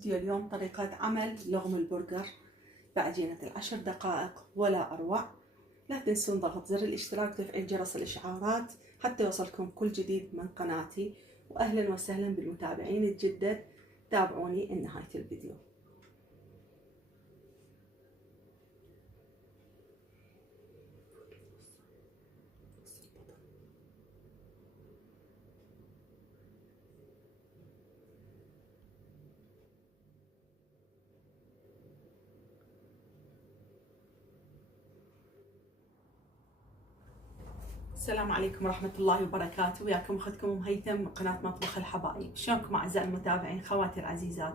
فيديو اليوم طريقة عمل لغم البرجر بعجينة ال10 دقائق ولا أروع. لا تنسون ضغط زر الاشتراك وتفعيل جرس الإشعارات حتى يوصلكم كل جديد من قناتي، وأهلا وسهلا بالمتابعين الجدد. تابعوني لنهاية الفيديو. السلام عليكم ورحمة الله وبركاته، وياكم أختكم أم هيثم من قناة مطبخ الحبايب. شلونكم أعزائي المتابعين خواتي العزيزات؟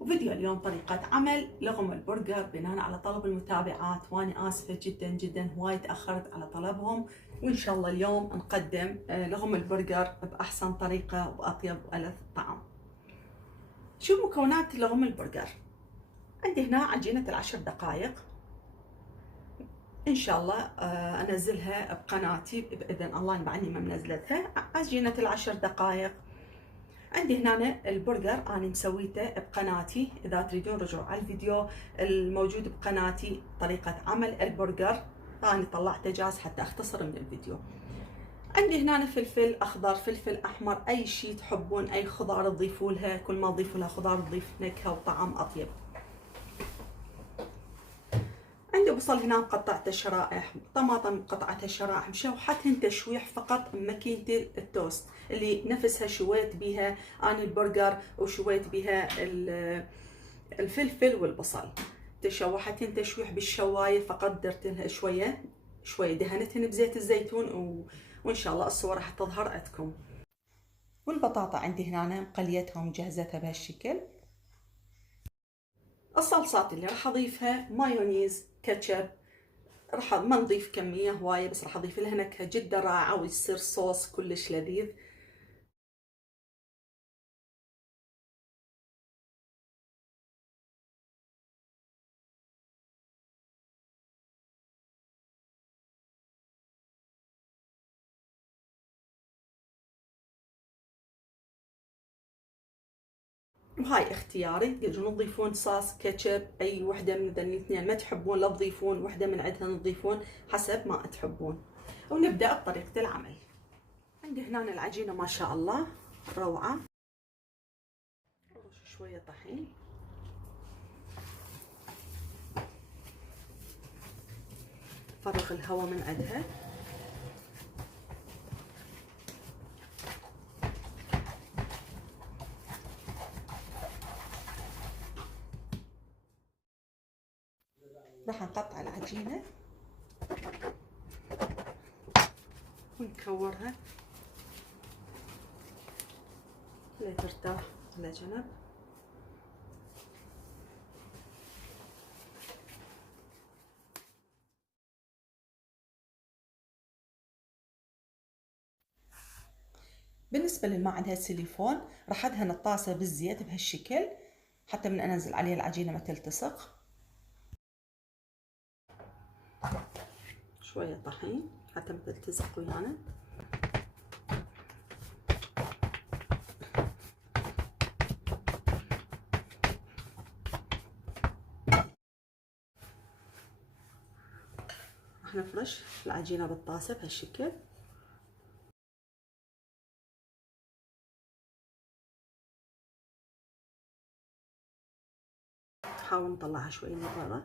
وفيديو اليوم طريقة عمل لغم البرجر بناء على طلب المتابعات، وأنا آسفة جدا جدا هواي تأخرت على طلبهم، وإن شاء الله اليوم نقدم لغم البرجر بأحسن طريقة وأطيب وألذ طعم. شو مكونات لغم البرجر؟ عندي هنا عجينة ال10 دقائق، ان شاء الله انزلها بقناتي باذن الله، بعدني ما منزلتها. عجينه ال10 دقائق. عندي هنا البرجر انا مسويته بقناتي، اذا تريدون رجعوا على الفيديو الموجود بقناتي طريقه عمل البرجر، انا طلعته جاهز حتى اختصر من الفيديو. عندي هنا فلفل اخضر، فلفل احمر، اي شيء تحبون، اي خضار تضيفوا لها، كل ما تضيفوا لها خضار تضيف نكهه وطعم اطيب. عندي بصل هنا مقطعته شرائح، طماطم قطعتها شرائح، مشوحتهن تشويح فقط بماكينة التوست اللي نفسها شويت بيها انا البرجر وشويت بيها الفلفل والبصل. تشوحتهن تشويح بالشوايه فقط، درت لها شويه دهنتهن بزيت الزيتون وان شاء الله الصور راح تظهر عندكم. والبطاطا عندي هنا مقليتها ومجهزتها بهالشكل. الصلصات اللي راح اضيفها مايونيز، كاتشب، راح ما نضيف كمية هواية، بس راح اضيف لها نكهة جدا رائعة ويصير صوص كلش لذيذ. وهاي اختياري، تقدرون تضيفون صوص كاتشب اي وحدة من ذني الاثنين، ما تحبون لا تضيفون وحدة من عندهن تضيفون حسب ما تحبون. ونبدأ بطريقة العمل. عندي هنا العجينة ما شاء الله روعة. رش شوية طحين، فرغ الهواء من عندها. راح نقطع العجينة ونكورها لترتاح على جنب. بالنسبة للي ما عندها سيليفون راح ادهن الطاسة بالزيت بهالشكل حتى من انزل عليها العجينة ما تلتصق. شوية طحين حتى ما تلتصق ويانا. راح نفرش العجينة بالطاسة بهالشكل. نحاول نطلعها شوي من برا.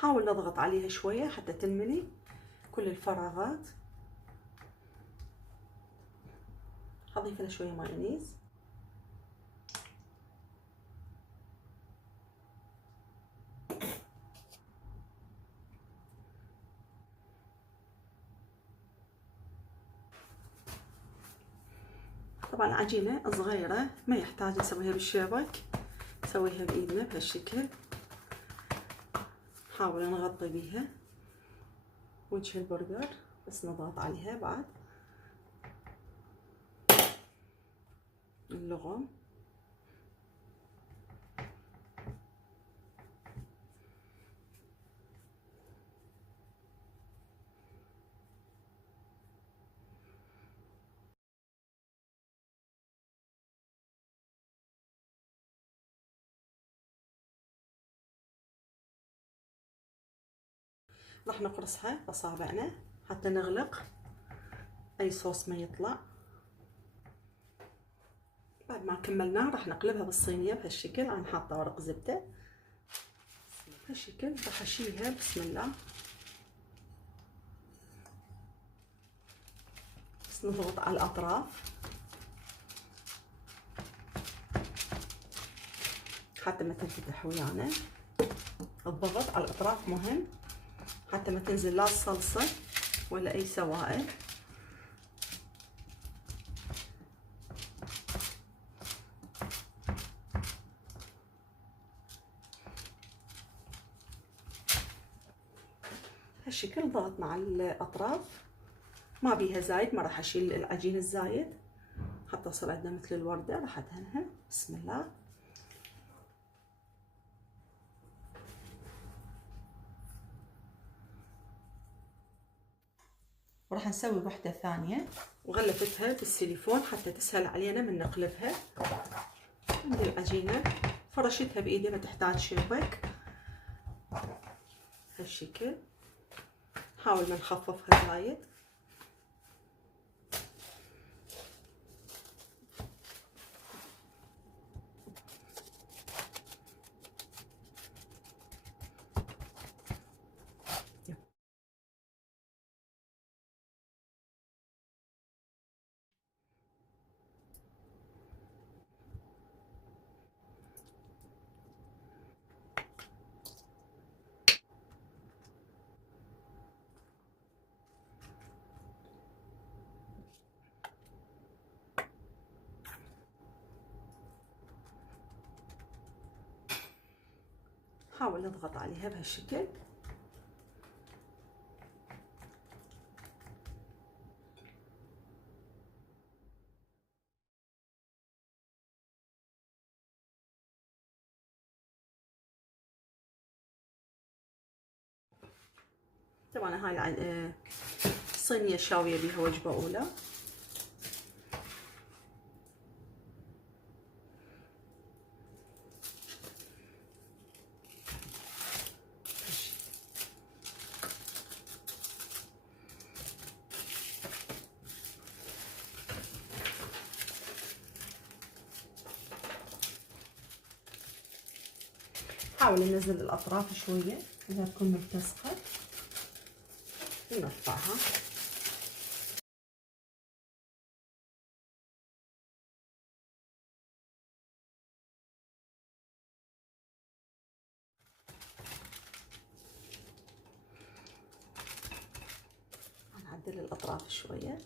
حاول نضغط عليها شوية حتى تنملي كل الفراغات. أضيف له شوية مايونيز. طبعا العجينة صغيرة ما يحتاج نسويها بالشبك، نسويها بإيدنا بهالشكل. نحاول نغطي بيها وجه البرجر، بس نضغط عليها بعد اللغم. راح نقرصها بأصابعنا حتى نغلق أي صوص ما يطلع. بعد ما كملناه راح نقلبها بالصينية بهالشكل. أنا حاطة ورق زبدة بهالشكل. راح أشيلها بسم الله، بس نضغط على الأطراف حتى ما تنفتح ويانا. الضغط على الأطراف مهم حتى ما تنزل لا الصلصة ولا أي سوائل. هالشكل ضغطنا على الأطراف، ما بيها زايد، ما راح أشيل العجين الزايد حتى تصير عندنا مثل الوردة. راح أدهنها بسم الله. وراح نسوي واحدة ثانية وغلفتها بالسيليفون حتى تسهل علينا من نقلبها. عندي العجينة فرشتها بإيدي ما تحتاج شبك هالشكل. نحاول ما نخففها زايد. نحاول نضغط عليها بهالشكل. طبعا هاي الصينية الشاوية بيها وجبة أولى. حاول ننزل الأطراف شوية إذا تكون ملتصقة ونرفعها. نعدل الأطراف شوية.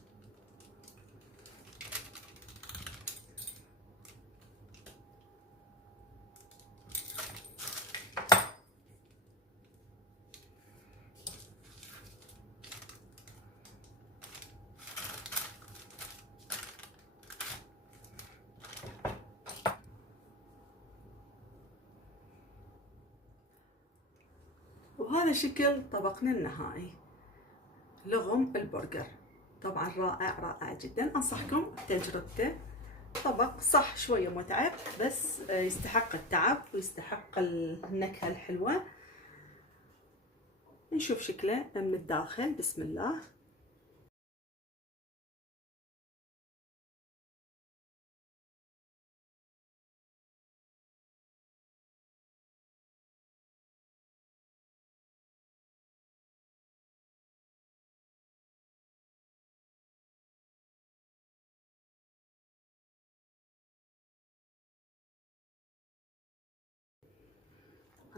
وهذا شكل طبقنا النهائي لغم البرجر. طبعا رائع رائع جدا، انصحكم بتجربته. طبق صح شوية متعب بس يستحق التعب ويستحق النكهة الحلوة. نشوف شكله من الداخل بسم الله.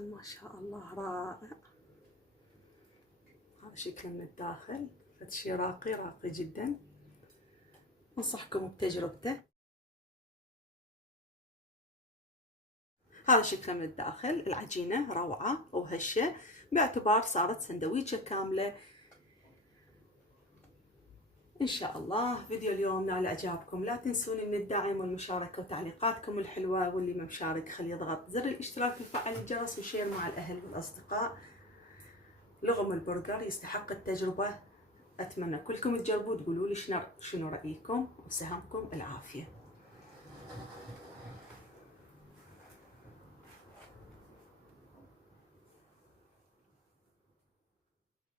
ما شاء الله رائع. هذا شكله من الداخل، شي راقي راقي جدا، انصحكم بتجربته. هذا شكله من الداخل، العجينة روعة وهشة باعتبار صارت سندويشة كاملة. إن شاء الله فيديو اليوم نال إعجابكم، لا تنسوني من الدعم والمشاركة وتعليقاتكم الحلوة، واللي ما مشارك خليه يضغط زر الاشتراك ويفعل الجرس وشير مع الأهل والأصدقاء. لغم البرجر يستحق التجربة، أتمنى كلكم تجربوا تقولوا لي شنو رأيكم، وسهامكم العافية.